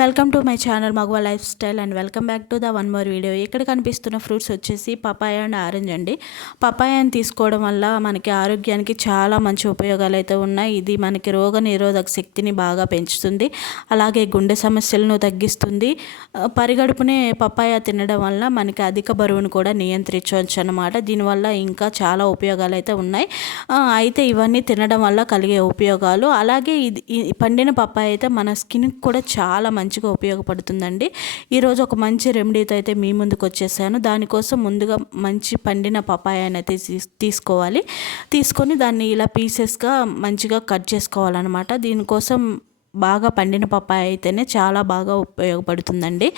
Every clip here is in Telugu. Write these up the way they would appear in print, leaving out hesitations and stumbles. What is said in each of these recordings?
వెల్కమ్ టు మై ఛానల్ మగవా lifestyle and welcome back to the one more video. ఇక్కడ కనిపిస్తున్న ఫ్రూట్స్ వచ్చేసి పపాయ అండ్ ఆరెంజ్ అండి. పపాయాని తీసుకోవడం వల్ల మనకి ఆరోగ్యానికి చాలా మంచి ఉపయోగాలు అయితే ఉన్నాయి. ఇది మనకి రోగ నిరోధక శక్తిని బాగా పెంచుతుంది, అలాగే గుండె సమస్యలను తగ్గిస్తుంది. పరిగడుపునే పపాయ తినడం వల్ల మనకి అధిక బరువును కూడా నియంత్రించవచ్చు అన్నమాట. దీనివల్ల ఇంకా చాలా ఉపయోగాలు అయితే ఉన్నాయి. అయితే ఇవన్నీ తినడం వల్ల కలిగే ఉపయోగాలు, అలాగే ఇది పండిన పపాయ అయితే మన స్కిన్కి కూడా చాలా మంచిగా ఉపయోగపడుతుందండి. ఈరోజు ఒక మంచి రెమెడీతో అయితే మీ ముందుకు వచ్చేసాను. దానికోసం ముందుగా మంచి పండిన పపాయాని అయితే తీసుకొని దాన్ని ఇలా పీసెస్గా మంచిగా కట్ చేసుకోవాలన్నమాట. దీనికోసం బాగా పండిన పపాయ అయితేనే చాలా బాగా ఉపయోగపడుతుందండి.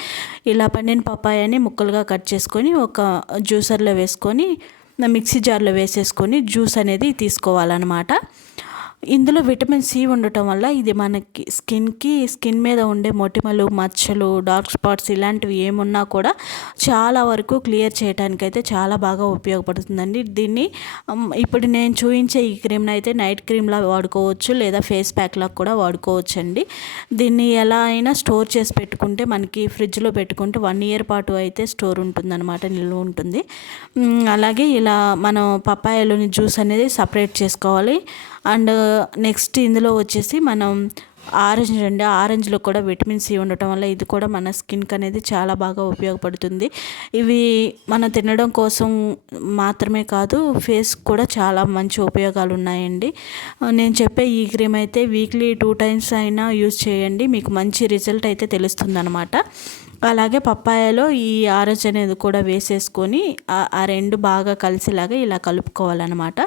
ఇలా పండిన పపాయాని ముక్కలుగా కట్ చేసుకొని ఒక జ్యూసర్లో వేసుకొని మిక్సీ జార్లో వేసేసుకొని జ్యూస్ అనేది తీసుకోవాలన్నమాట. ఇందులో విటమిన్ సి ఉండటం వల్ల ఇది మనకి స్కిన్ మీద ఉండే మొటిమలు, మచ్చలు, డార్క్ స్పాట్స్ ఇలాంటివి ఏమున్నా కూడా చాలా వరకు క్లియర్ చేయడానికి అయితే చాలా బాగా ఉపయోగపడుతుందండి. దీన్ని ఇప్పుడు నేను చూపించే ఈ క్రీమ్ని అయితే నైట్ క్రీమ్లా వాడుకోవచ్చు, లేదా ఫేస్ ప్యాక్లా కూడా వాడుకోవచ్చు అండి. దీన్ని ఎలా అయినా స్టోర్ చేసి పెట్టుకుంటే మనకి ఫ్రిడ్జ్లో పెట్టుకుంటే 1 year పాటు అయితే స్టోర్ ఉంటుందన్నమాట, నిల్వ ఉంటుంది. అలాగే ఇలా మనం పపాయలోని జ్యూస్ అనేది సపరేట్ చేసుకోవాలి. అండ్ నెక్స్ట్ ఇందులో వచ్చేసి మనం ఆరెంజ్లో కూడా విటమిన్ సి ఉండటం వల్ల ఇది కూడా మన స్కిన్కి అనేది చాలా బాగా ఉపయోగపడుతుంది. ఇవి మనం తినడం కోసం మాత్రమే కాదు, ఫేస్ కూడా చాలా మంచి ఉపయోగాలు ఉన్నాయండి. నేను చెప్పే ఈ క్రీమ్ అయితే వీక్లీ 2 times అయినా యూజ్ చేయండి, మీకు మంచి రిజల్ట్ అయితే తెలుస్తుంది అనమాట. అలాగే పప్పాయలో ఈ ఆరెంజ్ అనేది కూడా వేసేసుకొని ఆ రెండు బాగా కలిసేలాగా ఇలా కలుపుకోవాలన్నమాట.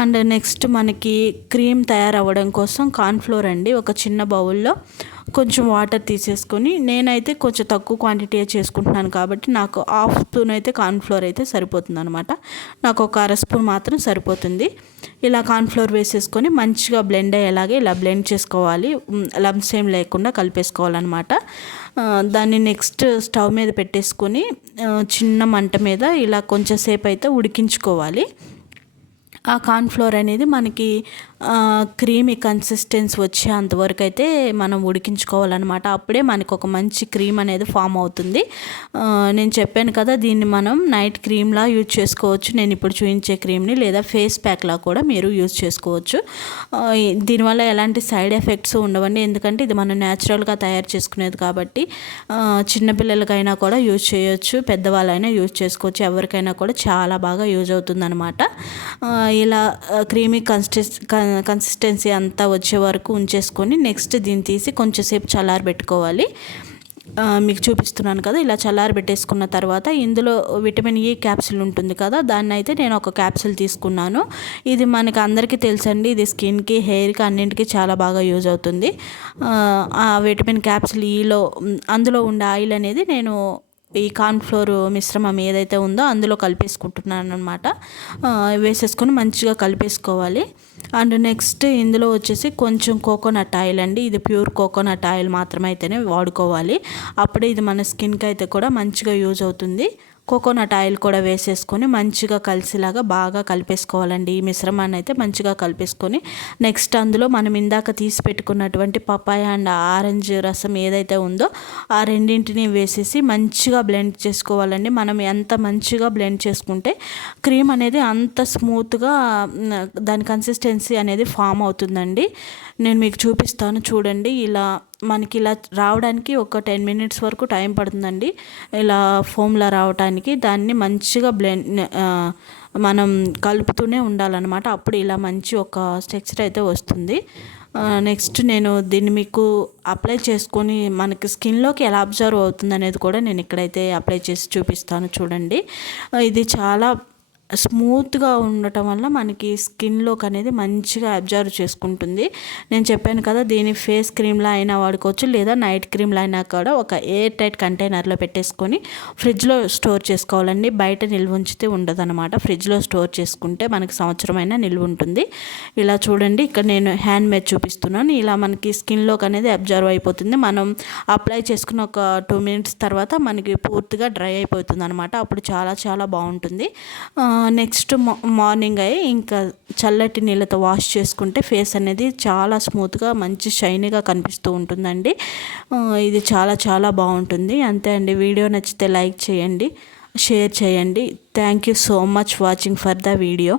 అండ్ నెక్స్ట్ మనకి క్రీమ్ తయారవ్వడం కోసం కార్న్ఫ్లోర్ అండి, ఒక చిన్న బౌల్లో కొంచెం వాటర్ తీసేసుకొని, నేనైతే కొంచెం తక్కువ క్వాంటిటీ చేసుకుంటున్నాను కాబట్టి నాకు 1/2 స్పూన్ అయితే కార్న్ఫ్లోర్ అయితే సరిపోతుంది అనమాట. నాకు ఒక 1/2 స్పూన్ మాత్రం సరిపోతుంది. ఇలా కార్న్ఫ్లోర్ వేసేసుకొని మంచిగా బ్లెండ్ అయ్యేలాగే ఇలా బ్లెండ్ చేసుకోవాలి, లంప్స్ ఏం లేకుండా కలిపేసుకోవాలన్నమాట. దాన్ని నెక్స్ట్ స్టవ్ మీద పెట్టేసుకొని చిన్న మంట మీద ఇలా కొంచెం సేపు అయితే ఉడికించుకోవాలి. ఆ కార్న్ఫ్లోర్ అనేది మనకి క్రీమీ కన్సిస్టెన్సీ వచ్చేంతవరకు అయితే మనం ఉడికించుకోవాలన్నమాట. అప్పుడే మనకు ఒక మంచి క్రీమ్ అనేది ఫామ్ అవుతుంది. నేను చెప్పాను కదా, దీన్ని మనం నైట్ క్రీమ్లా యూజ్ చేసుకోవచ్చు, నేను ఇప్పుడు చూపించే క్రీమ్ని, లేదా ఫేస్ ప్యాక్లా కూడా మీరు యూజ్ చేసుకోవచ్చు. దీనివల్ల ఎలాంటి సైడ్ ఎఫెక్ట్స్ ఉండవండి, ఎందుకంటే ఇది మనం న్యాచురల్గా తయారు చేసుకునేది కాబట్టి చిన్నపిల్లలకైనా కూడా యూజ్ చేయొచ్చు, పెద్దవాళ్ళైనా యూజ్ చేసుకోవచ్చు, ఎవరికైనా కూడా చాలా బాగా యూజ్ అవుతుందన్నమాట. ఇలా క్రీమీ కన్సిస్టెన్సీ అంతా వచ్చే వరకు ఉంచేసుకొని నెక్స్ట్ దీన్ని తీసి కొంచెంసేపు చల్లారబెట్టుకోవాలి. మీకు చూపిస్తున్నాను కదా, ఇలా చల్లారబెట్టేసుకున్న తర్వాత ఇందులో విటమిన్ ఈ క్యాప్సిల్ ఉంటుంది కదా, దాన్ని అయితే నేను ఒక క్యాప్సిల్ తీసుకున్నాను. ఇది మనకి అందరికీ తెలుసండి, ఇది స్కిన్కి, హెయిర్కి అన్నింటికి చాలా బాగా యూజ్ అవుతుంది. ఆ విటమిన్ క్యాప్సిల్ అందులో ఉండే ఆయిల్ అనేది నేను ఈ కార్న్ఫ్లోర్ మిశ్రమం ఏదైతే ఉందో అందులో కలిపేసుకుంటున్నాను అనమాట. వేసేసుకొని మంచిగా కలిపేసుకోవాలి. అండ్ నెక్స్ట్ ఇందులో వచ్చేసి కొంచెం కోకోనట్ ఆయిల్ అండి, ఇది ప్యూర్ కోకోనట్ ఆయిల్ మాత్రమే అయితేనే వాడుకోవాలి, అప్పుడే ఇది మన స్కిన్కి అయితే కూడా మంచిగా యూజ్ అవుతుంది. కోకోనట్ ఆయిల్ కూడా వేసేసుకొని మంచిగా కలిసేలాగా బాగా కలిపేసుకోవాలండి. ఈ మిశ్రమాన్ని అయితే మంచిగా కలిపేసుకొని నెక్స్ట్ అందులో మనం ఇందాక తీసి పెట్టుకున్నటువంటి పపాయ అండ్ ఆరెంజ్ రసం ఏదైతే ఉందో ఆ రెండింటిని వేసేసి మంచిగా బ్లెండ్ చేసుకోవాలండి. మనం ఎంత మంచిగా బ్లెండ్ చేసుకుంటే క్రీమ్ అనేది అంత స్మూత్గా దాని కన్సిస్టెన్సీ అనేది ఫామ్ అవుతుందండి. నేను మీకు చూపిస్తాను చూడండి. మనకి ఇలా రావడానికి ఒక 10 minutes వరకు టైం పడుతుందండి, ఇలా ఫోమ్లా రావడానికి. దాన్ని మంచిగా మనం కలుపుతూనే ఉండాలన్నమాట, అప్పుడు ఇలా మంచి ఒక టెక్స్చర్ అయితే వస్తుంది. నెక్స్ట్ నేను దీన్ని మీకు అప్లై చేసుకొని మనకి స్కిన్లోకి ఎలా అబ్జర్వ్ అవుతుంది అనేది కూడా నేను ఇక్కడైతే అప్లై చేసి చూపిస్తాను చూడండి. ఇది చాలా స్మూత్గా ఉండటం వల్ల మనకి స్కిన్లోకి అనేది మంచిగా అబ్జర్వ్ చేసుకుంటుంది. నేను చెప్పాను కదా, దీని ఫేస్ క్రీమ్లా అయినా వాడుకోవచ్చు, లేదా నైట్ క్రీమ్లా అయినా కూడా ఒక ఎయిర్ టైట్ కంటైనర్లో పెట్టేసుకొని ఫ్రిడ్జ్లో స్టోర్ చేసుకోవాలండి. బయట నిల్వ ఉంచితే ఉండదన్నమాట, ఫ్రిడ్జ్లో స్టోర్ చేసుకుంటే మనకి సంవత్సరమైనా నిల్వ ఉంటుంది. ఇలా చూడండి, ఇక్కడ నేను హ్యాండ్ మీద చూపిస్తున్నాను. ఇలా మనకి స్కిన్లోకి అనేది అబ్జర్వ్ అయిపోతుంది. మనం అప్లై చేసుకున్న ఒక 2 minutes తర్వాత మనకి పూర్తిగా డ్రై అయిపోతుంది అనమాట, అప్పుడు చాలా చాలా బాగుంటుంది. నెక్స్ట్ మార్నింగ్ అయ్యి ఇంకా చల్లటి నీళ్ళతో వాష్ చేసుకుంటే ఫేస్ అనేది చాలా స్మూత్గా మంచి షైనీగా కనిపిస్తూ ఉంటుందండి. ఇది చాలా చాలా బాగుంటుంది. అంతే అండి. వీడియో నచ్చితే లైక్ చేయండి, షేర్ చేయండి. Thank you so much watching for the video.